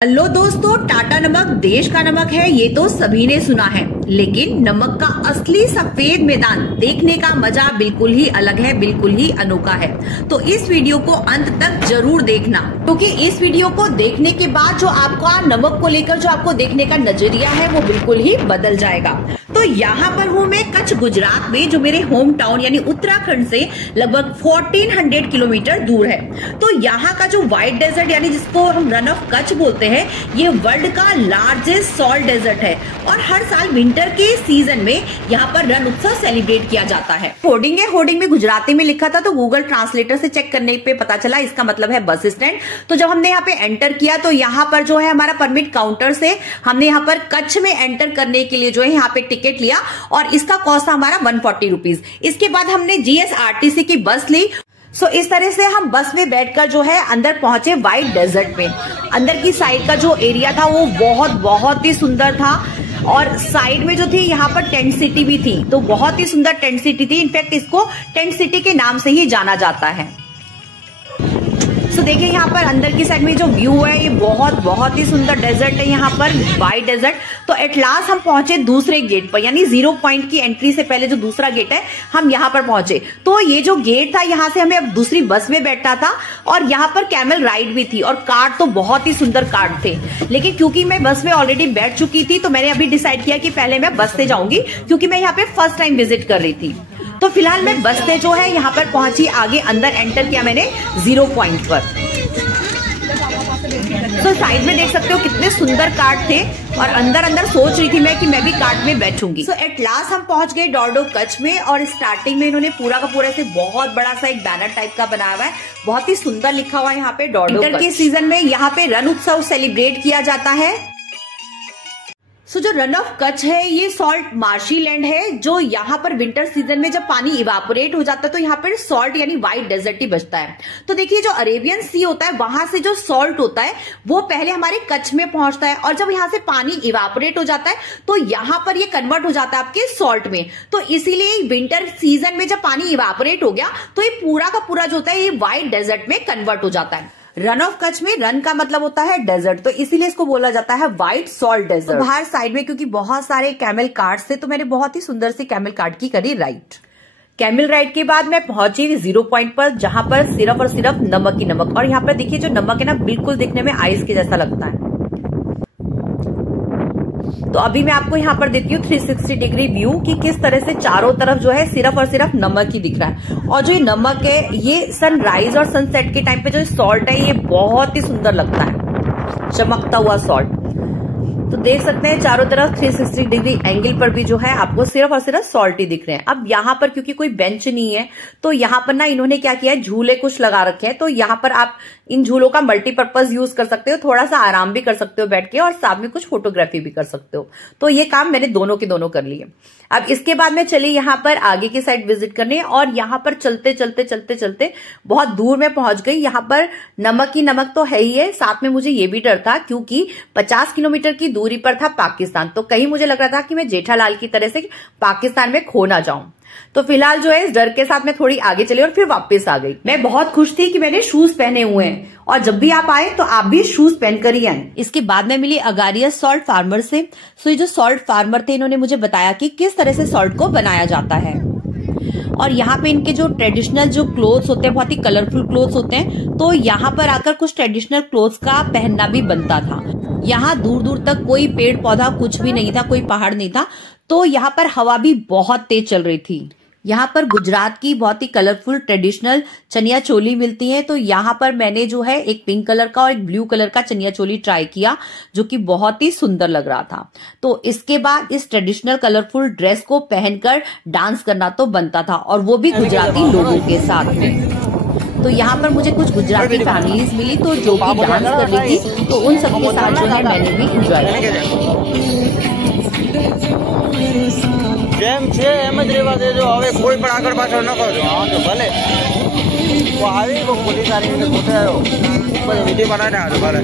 Hello दोस्तों, टाटा नमक देश का नमक है, ये तो सभी ने सुना है। लेकिन नमक का असली सफेद मैदान देखने का मजा बिल्कुल ही अलग है, बिल्कुल ही अनोखा है। तो इस वीडियो को अंत तक जरूर देखना, क्योंकि इस वीडियो को देखने के बाद जो आपका नमक को लेकर जो आपको देखने का नजरिया है वो बिल्कुल ही बदल जाएगा। तो यहाँ पर हूँ मैं कच्छ गुजरात में, जो मेरे होम टाउन यानी उत्तराखंड से लगभग 1400 किलोमीटर दूर है। तो यहाँ का जो व्हाइट डेजर्ट यानी जिसको हम रन ऑफ कच्छ बोलते हैं, ये वर्ल्ड का लार्जेस्ट सॉल्ट डेजर्ट है और हर साल विंटर के सीजन में यहाँ पर रण उत्सव सेलिब्रेट किया जाता है। होर्डिंग है, होर्डिंग में गुजराती में लिखा था, तो गूगल ट्रांसलेटर से चेक करने पे पता चला इसका मतलब है बस स्टैंड। तो जब हमने यहाँ पे एंटर किया तो यहाँ पर जो है हमारा परमिट काउंटर से हमने यहाँ पर कच्छ में एंटर करने के लिए जो है यहाँ पे टिकट लिया और इसका कॉस्ट था हमारा 140 रुपीज। इसके बाद हमने GSRTC की बस ली। इस तरह से हम बस में बैठकर जो है अंदर पहुंचे व्हाइट डेजर्ट में। अंदर की साइड का जो एरिया था वो बहुत ही सुंदर था और साइड में जो थी यहाँ पर टेंट सिटी भी थी, तो बहुत ही सुंदर टेंट सिटी थी। इनफैक्ट इसको टेंट सिटी के नाम से ही जाना जाता है। देखिए यहाँ पर अंदर की साइड में जो व्यू है ये बहुत ही सुंदर डेजर्ट है यहाँ पर, व्हाइट डेजर्ट। तो एट लास्ट हम पहुंचे दूसरे गेट पर, यानी 0 पॉइंट की एंट्री से पहले जो दूसरा गेट है हम यहाँ पर पहुंचे। तो ये जो गेट था यहाँ से हमें अब दूसरी बस में बैठना था और यहाँ पर कैमल राइड भी थी और कार्ड तो बहुत ही सुंदर कार्ड थे। लेकिन क्योंकि मैं बस में ऑलरेडी बैठ चुकी थी तो मैंने अभी डिसाइड किया कि पहले मैं बस से जाऊंगी, क्योंकि मैं यहाँ पे फर्स्ट टाइम विजिट कर रही थी। तो फिलहाल मैं बस से जो है यहाँ पर पहुंची, आगे अंदर एंटर किया मैंने 0 पॉइंट पर। तो साइड में देख सकते हो कितने सुंदर कार्ड थे और अंदर सोच रही थी मैं कि मैं भी कार्ड में बैठूंगी। एट लास्ट हम पहुंच गए डोरडो कच्छ में और स्टार्टिंग में इन्होंने पूरा का पूरा से बहुत बड़ा सा एक बैनर टाइप का बनाया हुआ है, बहुत ही सुंदर लिखा हुआ है यहाँ पे डोरडो। विंटर के सीजन में यहाँ पे रण उत्सव सेलिब्रेट किया जाता है। जो रन ऑफ कच्छ है ये सॉल्ट मार्शी लैंड है, जो यहाँ पर विंटर सीजन में जब पानी इवापोरेट हो जाता है तो यहाँ पर सॉल्ट यानी व्हाइट डेजर्ट ही बचता है। तो देखिए जो अरेबियन सी होता है वहां से जो सॉल्ट होता है वो पहले हमारे कच्छ में पहुंचता है और जब यहाँ से पानी इवापोरेट हो जाता है तो यहाँ पर ये कन्वर्ट हो जाता है आपके सॉल्ट में। तो इसीलिए विंटर सीजन में जब पानी इवापोरेट हो गया तो ये पूरा का पूरा जो होता है ये व्हाइट डेजर्ट में कन्वर्ट हो जाता है। रन ऑफ कच्छ में रन का मतलब होता है डेजर्ट, तो इसीलिए इसको बोला जाता है व्हाइट सॉल्ट डेजर्ट। तो बाहर साइड में क्योंकि बहुत सारे कैमल कार्ड थे तो मैंने बहुत ही सुंदर सी कैमल कार्ड की करी राइड। कैमल राइड के बाद मैं पहुंची 0 पॉइंट पर, जहां पर सिर्फ और सिर्फ नमक ही नमक। और यहाँ पर देखिए जो नमक है ना बिल्कुल दिखने में आइस के जैसा लगता है। तो अभी मैं आपको यहाँ पर देती हूँ 360 डिग्री व्यू कि किस तरह से चारों तरफ जो है सिर्फ और सिर्फ नमक ही दिख रहा है। और जो ये नमक है ये सनराइज और सनसेट के टाइम पे जो सॉल्ट है ये बहुत ही सुंदर लगता है, चमकता हुआ सॉल्ट। तो देख सकते हैं चारों तरफ 360 डिग्री एंगल पर भी जो है आपको सिर्फ और सिर्फ सॉल्ट ही दिख रहे हैं। अब यहाँ पर क्योंकि कोई बेंच नहीं है तो यहाँ पर ना इन्होंने क्या किया है, झूले कुछ लगा रखे हैं। तो यहाँ पर आप इन झूलों का मल्टीपर्पज यूज कर सकते हो, थोड़ा सा आराम भी कर सकते हो बैठ के और साथ में कुछ फोटोग्राफी भी कर सकते हो। तो ये काम मैंने दोनों के दोनों कर लिए। अब इसके बाद में चली यहाँ पर आगे की साइड विजिट करने और यहाँ पर चलते बहुत दूर में पहुंच गई। यहाँ पर नमक ही नमक तो है ही है, साथ में मुझे ये भी डर था क्योंकि 50 किलोमीटर की दूरी पर था पाकिस्तान, तो कहीं मुझे लग रहा था कि मैं जेठालाल की तरह से पाकिस्तान में खो ना जाऊं। तो फिलहाल जो है इस डर के साथ मैं थोड़ी आगे चली और फिर वापस आ गई। मैं बहुत खुश थी कि मैंने शूज पहने हुए हैं और जब भी आप आए तो आप भी शूज पहनकर ही आए। इसके बाद मैं मिली अगारियस सॉल्ट फार्मर से। ये जो सॉल्ट फार्मर थे इन्होंने मुझे बताया कि किस तरह से सॉल्ट को बनाया जाता है। और यहाँ पे इनके जो ट्रेडिशनल जो क्लोथ्स होते हैं बहुत ही कलरफुल क्लोथ्स होते हैं, तो यहाँ पर आकर कुछ ट्रेडिशनल क्लोथ्स का पहनना भी बनता था। यहाँ दूर दूर तक कोई पेड़ पौधा कुछ भी नहीं था, कोई पहाड़ नहीं था, तो यहाँ पर हवा भी बहुत तेज चल रही थी। यहाँ पर गुजरात की बहुत ही कलरफुल ट्रेडिशनल चनिया चोली मिलती है। तो यहाँ पर मैंने जो है एक पिंक कलर का और एक ब्लू कलर का चनिया चोली ट्राई किया जो कि बहुत ही सुंदर लग रहा था। तो इसके बाद इस ट्रेडिशनल कलरफुल ड्रेस को पहनकर डांस करना तो बनता था और वो भी गुजराती लोगों के साथ में। तो यहाँ पर मुझे कुछ गुजराती फैमिलीज मिली तो जो कि डांस कर रही थी, तो उन सबके साथ जो है मैंने भी एंजॉय किया। જેમ છે એમ જ રહેવા દેજો, હવે કોઈ પણ આગળ પાછળ ન કરજો। હા તો ભલે તો આવી પોલીસ આવી રીતે પોતે આવ્યો પછી વિડીયો બનાવીને આવ્યો ભલે।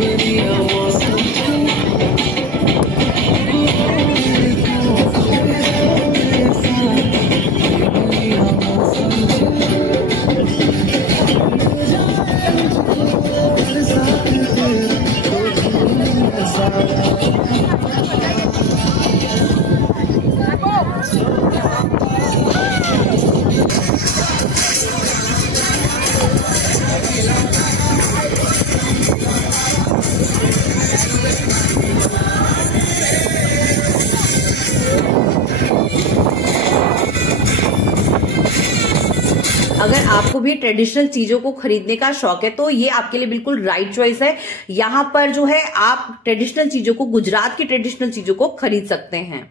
आपको भी ट्रेडिशनल चीजों को खरीदने का शौक है तो ये आपके लिए बिल्कुल राइट चॉइस है। यहाँ पर जो है आप ट्रेडिशनल चीजों को, गुजरात की ट्रेडिशनल चीजों को खरीद सकते हैं।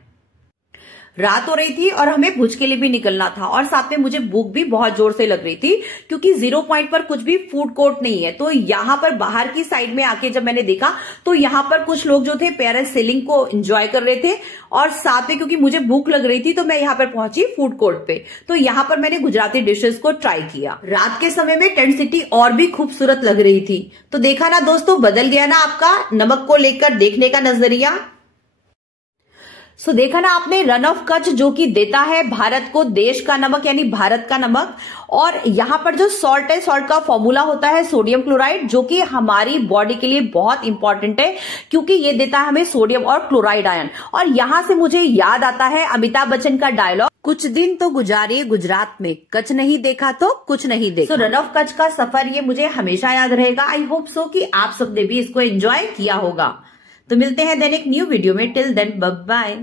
रात हो रही थी और हमें भुज के लिए भी निकलना था और साथ में मुझे भूख भी बहुत जोर से लग रही थी क्योंकि 0 पॉइंट पर कुछ भी फूड कोर्ट नहीं है। तो यहाँ पर बाहर की साइड में आके जब मैंने देखा तो यहाँ पर कुछ लोग जो थे पैरासेलिंग को एंजॉय कर रहे थे और साथ में क्योंकि मुझे भूख लग रही थी तो मैं यहाँ पर पहुंची फूड कोर्ट पे। तो यहाँ पर मैंने गुजराती डिशेस को ट्राई किया। रात के समय में टेंट सिटी और भी खूबसूरत लग रही थी। तो देखा ना दोस्तों, बदल गया ना आपका नमक को लेकर देखने का नजरिया। सो देखा ना आपने, रन ऑफ कच्छ जो कि देता है भारत को देश का नमक यानी भारत का नमक। और यहाँ पर जो सॉल्ट है, सॉल्ट का फॉर्मूला होता है सोडियम क्लोराइड, जो कि हमारी बॉडी के लिए बहुत इंपॉर्टेंट है क्योंकि ये देता है हमें सोडियम और क्लोराइड आयन। और यहां से मुझे याद आता है अमिताभ बच्चन का डायलॉग, कुछ दिन तो गुजारिए गुजरात में, कच्छ नहीं देखा तो कुछ नहीं देखा। रन ऑफ कच्छ का सफर ये मुझे हमेशा याद रहेगा। आई होप सो कि आप सबने भी इसको एंजॉय किया होगा। तो मिलते हैं देन एक न्यू वीडियो में। Till then bye bye.